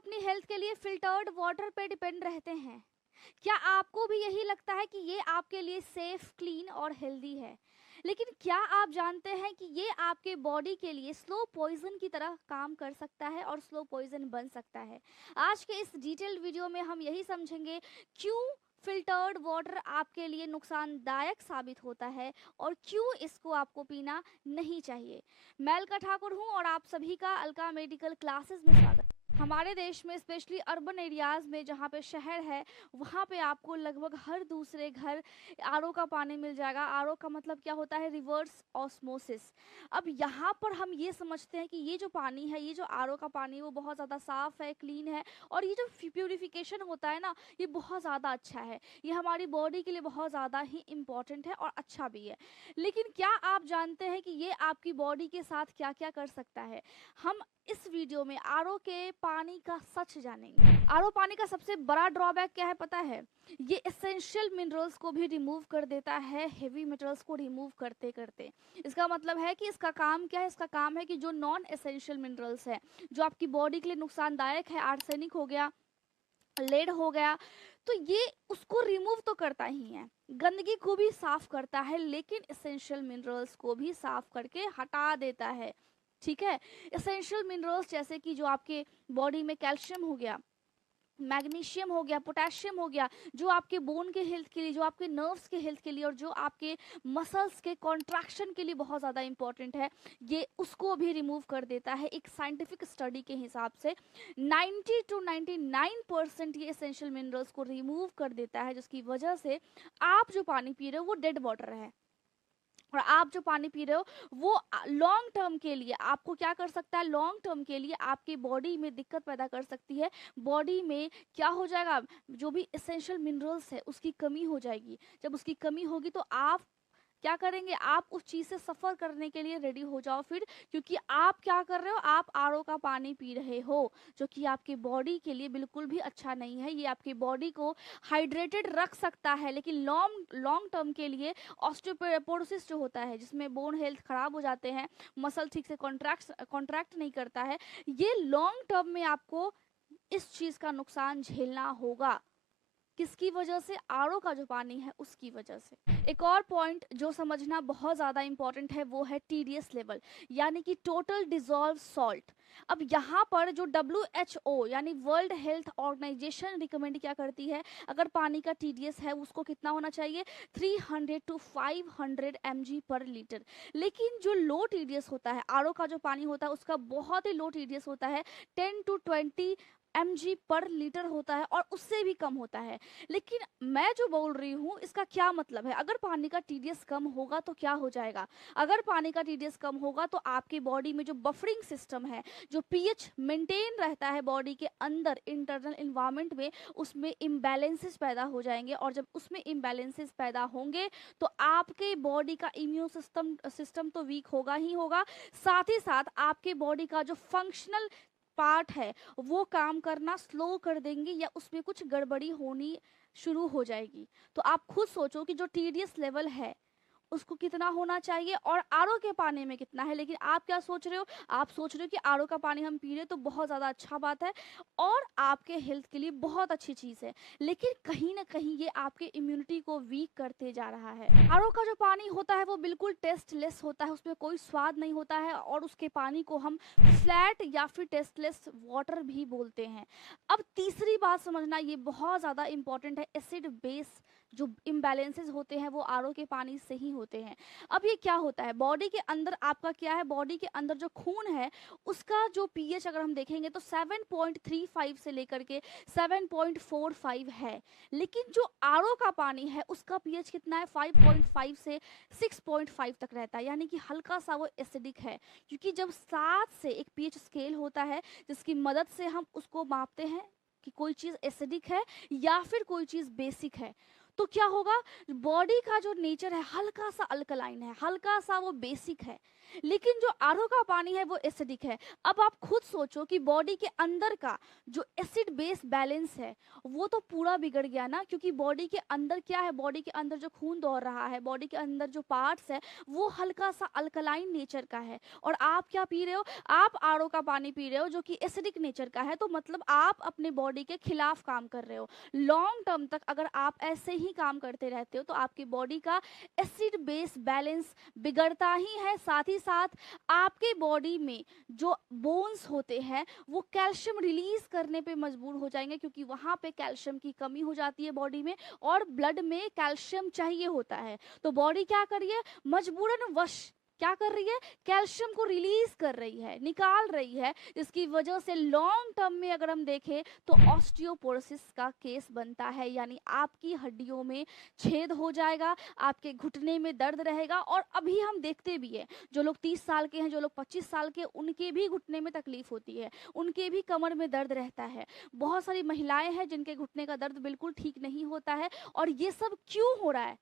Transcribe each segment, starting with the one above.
अपनी हेल्थ के लिए फिल्टर्ड वाटर पे डिपेंड रहते हैं, क्या आपको भी यही लगता है कि ये आपके लिए सेफ, क्लीन और हेल्दी है? लेकिन क्या आप जानते हैं कि ये आपके बॉडी के लिए स्लो पॉइजन की तरह काम कर सकता है और स्लो पॉइजन बन सकता है? आज के इस डिटेल्ड वीडियो में हम यही समझेंगे क्यों फिल्टर्ड वाटर आपके लिए नुकसानदायक साबित होता है और क्यों इसको आपको पीना नहीं चाहिए। मैं अलका ठाकुर हूँ और आप सभी का अलका मेडिकल क्लासेस में स्वागत। हमारे देश में स्पेशली अर्बन एरियाज में जहाँ पे शहर है वहाँ पे आपको लगभग हर दूसरे घर आरओ का पानी मिल जाएगा। आरओ का मतलब क्या होता है? Reverse osmosis. अब यहाँ पर हम ये समझते हैं कि ये जो पानी है, ये जो आरओ का पानी है वो बहुत ज़्यादा साफ़ है, क्लीन है और ये जो प्यूरिफिकेशन होता है ना, ये बहुत ज़्यादा अच्छा है। ये हमारी बॉडी के लिए बहुत ज़्यादा ही इम्पॉर्टेंट है और अच्छा भी है। लेकिन क्या आप जानते हैं कि ये आपकी बॉडी के साथ क्या क्या कर सकता है? हम इस वीडियो में आरओ के पानी का सच जानेंगे। आरओ पानी का सबसे बड़ा ड्रॉबैक क्या है पता है? ये एसेंशियल मिनरल्स को भी रिमूव कर देता है, हेवी मेटल्स को रिमूव करते करते। इसका मतलब है कि इसका काम क्या है? इसका काम है कि जो नॉन एसेंशियल मिनरल्स है, जो आपकी बॉडी के लिए नुकसानदायक है, आर्सेनिक हो गया, लेड हो गया, तो ये उसको रिमूव तो करता ही है, गंदगी को भी साफ करता है, लेकिन एसेंशियल मिनरल्स को भी साफ करके हटा देता है। ठीक है, एसेंशियल मिनरल्स जैसे कि जो आपके बॉडी में कैल्शियम हो गया, मैग्नीशियम हो गया, पोटेशियम हो गया, जो आपके बोन के हेल्थ के लिए, जो आपके नर्व्स के हेल्थ के लिए और जो आपके मसल्स के कॉन्ट्रैक्शन के लिए बहुत ज़्यादा इंपॉर्टेंट है, ये उसको भी रिमूव कर देता है। एक साइंटिफिक स्टडी के हिसाब से 90 to 99% ये एसेंशियल मिनरल्स को रिमूव कर देता है, जिसकी वजह से आप जो पानी पी रहे हो वो डेड वाटर है और आप जो पानी पी रहे हो वो लॉन्ग टर्म के लिए आपको क्या कर सकता है? लॉन्ग टर्म के लिए आपकी बॉडी में दिक्कत पैदा कर सकती है। बॉडी में क्या हो जाएगा? जो भी एसेंशियल मिनरल्स है उसकी कमी हो जाएगी। जब उसकी कमी होगी तो आप क्या करेंगे? आप उस चीज़ से सफ़र करने के लिए रेडी हो जाओ फिर, क्योंकि आप क्या कर रहे हो? आप आरओ का पानी पी रहे हो, जो कि आपकी बॉडी के लिए बिल्कुल भी अच्छा नहीं है। ये आपकी बॉडी को हाइड्रेटेड रख सकता है, लेकिन लॉन्ग लॉन्ग टर्म के लिए ऑस्टियोपोरोसिस जो होता है, जिसमें बोन हेल्थ खराब हो जाते हैं, मसल ठीक से कॉन्ट्रैक्ट नहीं करता है, ये लॉन्ग टर्म में आपको इस चीज़ का नुकसान झेलना होगा। किसकी वजह से? आरओ का जो पानी है उसकी वजह से। एक और पॉइंट जो समझना बहुत ज़्यादा इंपॉर्टेंट है वो है टीडीएस लेवल, यानी कि टोटल डिजॉल्व सॉल्ट। अब यहाँ पर जो WHO यानी वर्ल्ड हेल्थ ऑर्गेनाइजेशन रिकमेंड क्या करती है? अगर पानी का टीडीएस है उसको कितना होना चाहिए? 300 to 500 mg पर लीटर। लेकिन जो लो टीडीएस होता है, आरओ का जो पानी होता है उसका बहुत ही लो टीडीएस होता है, 10 to 20 mg पर लीटर होता है और उससे भी कम होता है। लेकिन मैं जो बोल रही हूँ इसका क्या मतलब है? अगर पानी का टीडीएस कम होगा तो क्या हो जाएगा? अगर पानी का टीडीएस कम होगा तो आपकी बॉडी में जो बफरिंग सिस्टम है, जो पीएच मेंटेन रहता है बॉडी के अंदर इंटरनल इन्वायरमेंट में, उसमें इम्बैलेंसेस पैदा हो जाएंगे और जब उसमें इम्बैलेंसेस पैदा होंगे तो आपके बॉडी का इम्यून सिस्टम तो वीक होगा ही होगा, साथ ही साथ आपके बॉडी का जो फंक्शनल पार्ट है वो काम करना स्लो कर देंगे या उसमें कुछ गड़बड़ी होनी शुरू हो जाएगी। तो आप खुद सोचो कि जो टीडीएस लेवल है उसको कितना होना चाहिए और आरओ के पानी में कितना है। लेकिन आप क्या सोच रहे हो? आप सोच रहे हो कि आरओ का पानी हम पी रहे तो बहुत ज़्यादा अच्छा बात है और आपके हेल्थ के लिए बहुत अच्छी चीज़ है, लेकिन कहीं ना कहीं ये आपके इम्यूनिटी को वीक करते जा रहा है। आरओ का जो पानी होता है वो बिल्कुल टेस्टलेस होता है, उसमें कोई स्वाद नहीं होता है और उसके पानी को हम फ्लैट या फिर टेस्टलेस वाटर भी बोलते हैं। अब तीसरी बात समझना ये बहुत ज़्यादा इंपॉर्टेंट है, एसिड बेस जो इम्बैलेंसेस होते हैं वो आरओ के पानी से ही होते हैं। अब ये क्या होता है? बॉडी के अंदर आपका क्या है? बॉडी के अंदर जो खून है उसका जो पीएच अगर हम देखेंगे तो 7.35 से लेकर के 7.45 है, लेकिन जो आरओ का पानी है उसका पीएच कितना है? 5.5 से 6.5 तक रहता है, यानी कि हल्का सा वो एसिडिक है। क्योंकि जब 7 से एक पीएच स्केल होता है जिसकी मदद से हम उसको मापते हैं कि कोई चीज़ एसिडिक है या फिर कोई चीज़ बेसिक है, तो क्या होगा? बॉडी का जो नेचर है हल्का सा अल्कलाइन है, हल्का सा वो बेसिक है, लेकिन जो आरओ का पानी है वो एसिडिक है। अब आप खुद सोचो कि बॉडी के अंदर का जो एसिड बेस बैलेंस है वो तो पूरा बिगड़ गया ना, क्योंकि बॉडी के अंदर क्या है, बॉडी के अंदर जो खून दौड़ रहा है, बॉडी के अंदर जो पार्ट्स है वो हल्का सा अल्कलाइन नेचर का है, और आप क्या पी रहे हो, आप आरओ का पानी पी रहे हो जो कि एसिडिक नेचर का है। तो मतलब आप अपने बॉडी के खिलाफ काम कर रहे हो। लॉन्ग टर्म तक अगर आप ऐसे ही काम करते रहते हो तो आपकी बॉडी का एसिड बेस बैलेंस बिगड़ता ही है। साथ ही साथ आपके बॉडी में जो बोन्स होते हैं वो कैल्शियम रिलीज करने पे मजबूर हो जाएंगे, क्योंकि वहां पे कैल्शियम की कमी हो जाती है बॉडी में, और ब्लड में कैल्शियम चाहिए होता है। तो बॉडी क्या करिए, मजबूरन वश क्या कर रही है, कैल्शियम को रिलीज कर रही है, निकाल रही है। इसकी वजह से लॉन्ग टर्म में अगर हम देखें तो ऑस्टियोपोरोसिस का केस बनता है, यानी आपकी हड्डियों में छेद हो जाएगा, आपके घुटने में दर्द रहेगा। और अभी हम देखते भी हैं, जो लोग 30 साल के हैं, जो लोग 25 साल के, उनके भी घुटने में तकलीफ होती है, उनके भी कमर में दर्द रहता है। बहुत सारी महिलाएं हैं जिनके घुटने का दर्द बिल्कुल ठीक नहीं होता है। और ये सब क्यों हो रहा है,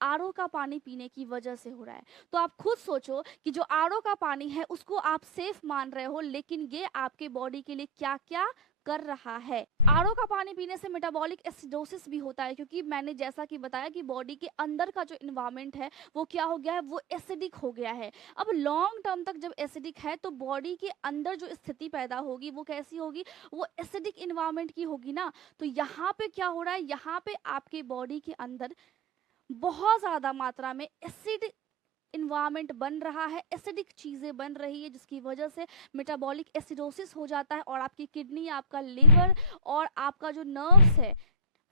आरओ का पानी पीने की वजह से हो रहा है। तो आप खुद सोचो कि जो आरओ का पानी है उसको आप सेफ मान रहे हो, लेकिन ये आपके बॉडी के लिए क्या क्या कर रहा है। आरओ का पानी पीने से मेटाबॉलिक एसिडोसिस भी होता है, क्योंकि मैंने जैसा कि बताया कि बॉडी के अंदर का जो इन्वायरमेंट है वो क्या हो गया है, वो एसिडिक हो गया है। अब लॉन्ग टर्म तक जब एसिडिक है तो बॉडी के अंदर जो स्थिति पैदा होगी वो कैसी होगी, वो एसिडिक इन्वायरमेंट की होगी ना। तो यहाँ पे क्या हो रहा है, यहाँ पे आपके बॉडी के अंदर बहुत ज़्यादा मात्रा में एसिड इन्वायरमेंट बन रहा है, एसिडिक चीज़ें बन रही है, जिसकी वजह से मेटाबॉलिक एसिडोसिस हो जाता है, और आपकी किडनी, आपका लिवर और आपका जो नर्व्स है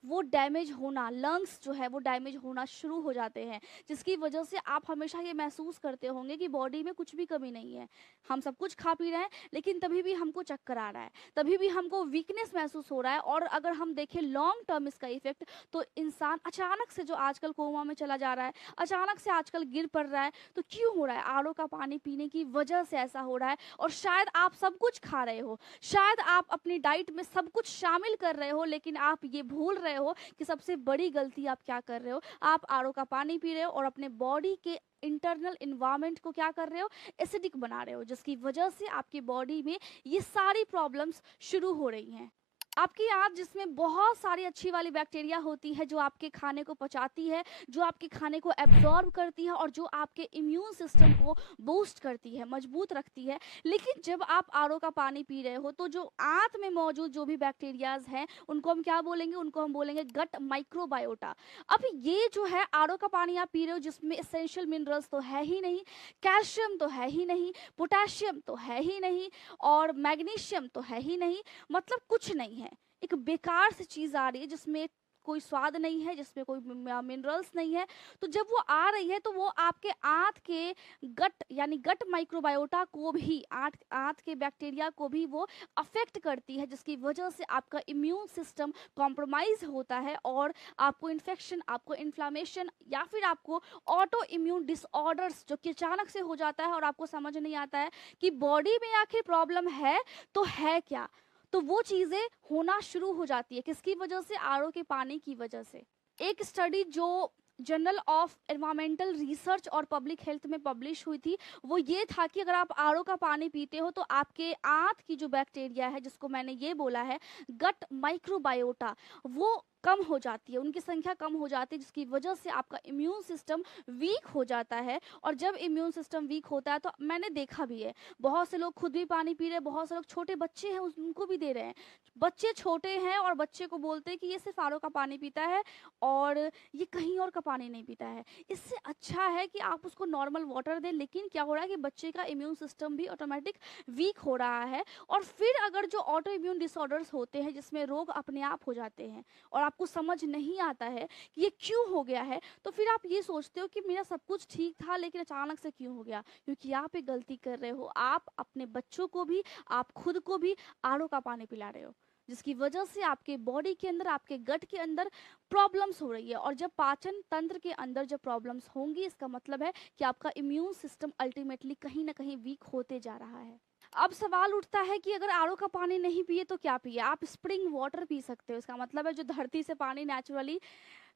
वो डैमेज होना, लंग्स जो है वो डैमेज होना शुरू हो जाते हैं, जिसकी वजह से आप हमेशा ये महसूस करते होंगे कि बॉडी में कुछ भी कमी नहीं है, हम सब कुछ खा पी रहे हैं, लेकिन तभी भी हमको चक्कर आ रहा है, तभी भी हमको वीकनेस महसूस हो रहा है। और अगर हम देखें लॉन्ग टर्म इसका इफेक्ट, तो इंसान अचानक से जो आजकल कोमा में चला जा रहा है, अचानक से आजकल गिर पड़ रहा है, तो क्यों हो रहा है, आरओ का पानी पीने की वजह से ऐसा हो रहा है। और शायद आप सब कुछ खा रहे हो, शायद आप अपनी डाइट में सब कुछ शामिल कर रहे हो, लेकिन आप ये भूल रहे हो कि सबसे बड़ी गलती आप क्या कर रहे हो, आप आरओ का पानी पी रहे हो और अपने बॉडी के इंटरनल इन्वायरमेंट को क्या कर रहे हो, एसिडिक बना रहे हो, जिसकी वजह से आपकी बॉडी में ये सारी प्रॉब्लम्स शुरू हो रही हैं। आपकी आंत जिसमें बहुत सारी अच्छी वाली बैक्टीरिया होती है, जो आपके खाने को पचाती है, जो आपके खाने को एब्जॉर्ब करती है, और जो आपके इम्यून सिस्टम को बूस्ट करती है, मजबूत रखती है। लेकिन जब आप आरओ का पानी पी रहे हो तो जो आंत में मौजूद जो भी बैक्टीरियाज हैं उनको हम क्या बोलेंगे, उनको हम बोलेंगे गट माइक्रोबायोटा। अब ये जो है आरओ का पानी आप पी रहे हो जिसमें एसेंशियल मिनरल्स तो है ही नहीं, कैल्शियम तो है ही नहीं, पोटेशियम तो है ही नहीं, और मैग्नीशियम तो है ही नहीं, मतलब कुछ नहीं है, एक बेकार सी चीज आ रही है जिसमें कोई स्वाद नहीं है, जिसमें कोई मिनरल्स नहीं है। तो जब वो आ रही है तो वो आपके आंत के गट यानी गट माइक्रोबायोटा को भी, आंत आंत के बैक्टीरिया को भी वो अफेक्ट करती है, जिसकी वजह से आपका इम्यून सिस्टम कॉम्प्रोमाइज होता है, और आपको इन्फेक्शन, आपको इन्फ्लामेशन, या फिर आपको ऑटो इम्यून डिसऑर्डर्स जो कि अचानक से हो जाता है और आपको समझ नहीं आता है कि बॉडी में आखिर प्रॉब्लम है तो है क्या। तो वो चीज़ें होना शुरू हो जाती है, किसकी वजह से, आरओ के पानी की वजह से। एक स्टडी जो जर्नल ऑफ एनवायरमेंटल रिसर्च और पब्लिक हेल्थ में पब्लिश हुई थी, वो ये था कि अगर आप आरओ का पानी पीते हो तो आपके आंत की जो बैक्टीरिया है, जिसको मैंने ये बोला है गट माइक्रोबायोटा, वो कम हो जाती है, उनकी संख्या कम हो जाती है, जिसकी वजह से आपका इम्यून सिस्टम वीक हो जाता है। और जब इम्यून सिस्टम वीक होता है तो मैंने देखा भी है, बहुत से लोग खुद भी पानी पी रहे हैं, बहुत से लोग, छोटे बच्चे हैं उनको भी दे रहे हैं, बच्चे छोटे हैं और बच्चे को बोलते हैं कि ये सिर्फ आरओ का पानी पीता है और ये कहीं और का पानी नहीं पीता है। इससे अच्छा है कि आप उसको नॉर्मल वाटर दें, लेकिन क्या हो रहा है कि बच्चे का इम्यून सिस्टम भी ऑटोमेटिक वीक हो रहा है। और फिर अगर जो ऑटो इम्यून डिसऑर्डर्स होते हैं जिसमें रोग अपने आप हो जाते हैं और आपको समझ नहीं आता है कि ये क्यों हो गया है, तो फिर आप ये सोचते हो कि मेरा सब कुछ ठीक था लेकिन अचानक से क्यों हो गया, क्योंकि आप एक गलती कर रहे हो, आप अपने बच्चों को भी, आप खुद को भी आरओ का पानी पिला रहे हो, जिसकी वजह से आपके बॉडी के अंदर, आपके गट के अंदर प्रॉब्लम्स हो रही है। और जब पाचन तंत्र के अंदर जब प्रॉब्लम्स होंगी, इसका मतलब है कि आपका इम्यून सिस्टम अल्टीमेटली कहीं ना कहीं वीक होते जा रहा है। अब सवाल उठता है कि अगर आरओ का पानी नहीं पिए तो क्या पिए, आप स्प्रिंग वाटर पी सकते हो, इसका मतलब है जो धरती से पानी नेचुरली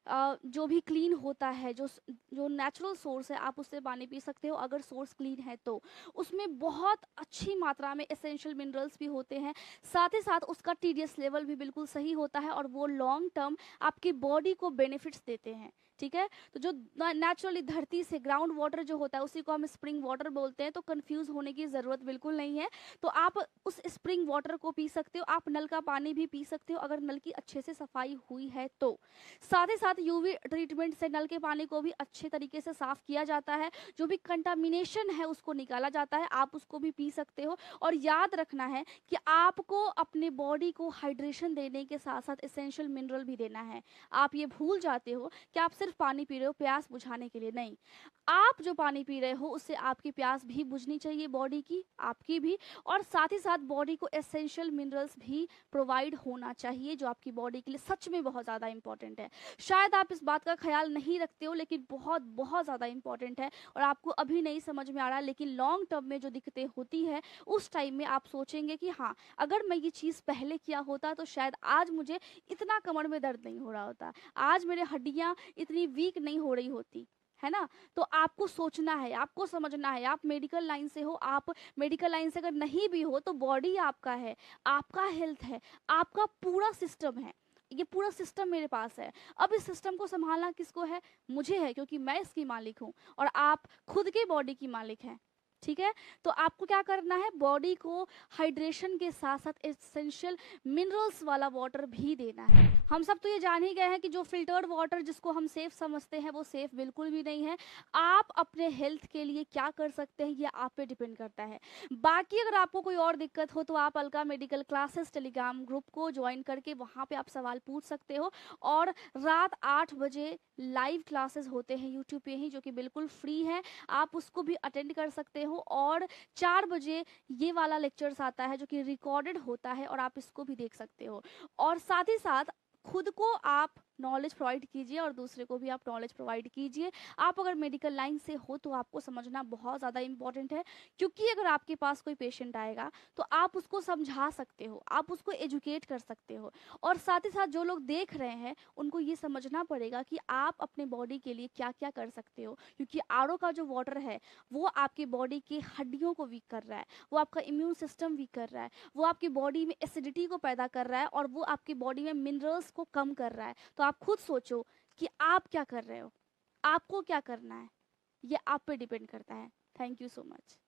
जो भी क्लीन होता है, जो नेचुरल सोर्स है, आप उससे पानी पी सकते हो अगर सोर्स क्लीन है तो। उसमें बहुत अच्छी मात्रा में एसेंशियल मिनरल्स भी होते हैं, साथ ही साथ उसका टीडीएस लेवल भी बिल्कुल सही होता है और वो लॉन्ग टर्म आपकी बॉडी को बेनिफिट्स देते हैं। ठीक है, तो जो नेचुरली धरती से ग्राउंड वाटर जो होता है उसी को हम स्प्रिंग वाटर बोलते हैं, तो कंफ्यूज होने की ज़रूरत बिल्कुल नहीं है। तो आप उस स्प्रिंग वाटर को पी सकते हो, आप नल का पानी भी पी सकते हो अगर नल की अच्छे से सफाई हुई है तो। साथ ही साथ यूवी ट्रीटमेंट से नल के पानी को भी अच्छे तरीके से साफ किया जाता है, जो भी कंटामिनेशन है उसको निकाला जाता है, आप उसको भी पी सकते हो। और याद रखना है कि आपको अपने बॉडी को हाइड्रेशन देने के साथ साथ एसेंशियल मिनरल भी देना है। आप ये भूल जाते हो कि आप सिर्फ पानी पी रहे हो प्यास बुझाने के लिए, नहीं। आप जो पानी पी रहे हो उससे आपकी प्यास भी बुझनी चाहिए, बॉडी की, आपकी भी, और साथ ही साथ बॉडी को एसेंशियल मिनरल्स भी प्रोवाइड होना चाहिए, जो आपकी बॉडी के लिए सच में बहुत ज़्यादा इंपॉर्टेंट है। शायद आप इस बात का ख्याल नहीं रखते हो, लेकिन बहुत बहुत ज़्यादा इंपॉर्टेंट है और आपको अभी नहीं समझ में आ रहा, लेकिन लॉन्ग टर्म में जो दिक्कतें होती है उस टाइम में आप सोचेंगे कि हाँ, अगर मैं ये चीज़ पहले किया होता तो शायद आज मुझे इतना कमर में दर्द नहीं हो रहा होता, आज मेरे हड्डियाँ इतनी वीक नहीं हो रही होती, है ना। तो आपको सोचना है, आपको समझना है, आप मेडिकल लाइन से हो, आप मेडिकल लाइन से अगर नहीं भी हो तो बॉडी आपका है, आपका हेल्थ है, आपका पूरा सिस्टम है, ये पूरा सिस्टम मेरे पास है। अब इस सिस्टम को संभालना किसको है? मुझे है, क्योंकि मैं इसकी मालिक हूँ और आप खुद के बॉडी की मालिक हैं। ठीक है, तो आपको क्या करना है, बॉडी को हाइड्रेशन के साथ साथ एसेंशियल मिनरल्स वाला वाटर भी देना है। हम सब तो ये जान ही गए हैं कि जो फिल्टर्ड वाटर जिसको हम सेफ समझते हैं वो सेफ बिल्कुल भी नहीं है। आप अपने हेल्थ के लिए क्या कर सकते हैं ये आप पे डिपेंड करता है। बाकी अगर आपको कोई और दिक्कत हो तो आप Alka medical classes Telegram group को ज्वाइन करके वहाँ पे आप सवाल पूछ सकते हो। और रात 8 बजे लाइव क्लासेस होते हैं यूट्यूब पे ही, जो कि बिल्कुल फ्री है, आप उसको भी अटेंड कर सकते हो। और 4 बजे ये वाला लेक्चर्स आता है जो कि रिकॉर्डेड होता है और आप इसको भी देख सकते हो। और साथ ही साथ खुद को आप नॉलेज प्रोवाइड कीजिए और दूसरे को भी आप नॉलेज प्रोवाइड कीजिए। आप अगर मेडिकल लाइन से हो तो आपको समझना बहुत ज़्यादा इंपॉर्टेंट है, क्योंकि अगर आपके पास कोई पेशेंट आएगा तो आप उसको समझा सकते हो, आप उसको एजुकेट कर सकते हो। और साथ ही साथ जो लोग देख रहे हैं उनको ये समझना पड़ेगा कि आप अपने बॉडी के लिए क्या क्या कर सकते हो, क्योंकि आरओ का जो वाटर है वो आपकी बॉडी की हड्डियों को वीक कर रहा है, वो आपका इम्यून सिस्टम वीक कर रहा है, वो आपकी बॉडी में एसिडिटी को पैदा कर रहा है और वो आपकी बॉडी में मिनरल्स को कम कर रहा है। तो आप खुद सोचो कि आप क्या कर रहे हो, आपको क्या करना है, ये आप पे डिपेंड करता है। Thank you so much.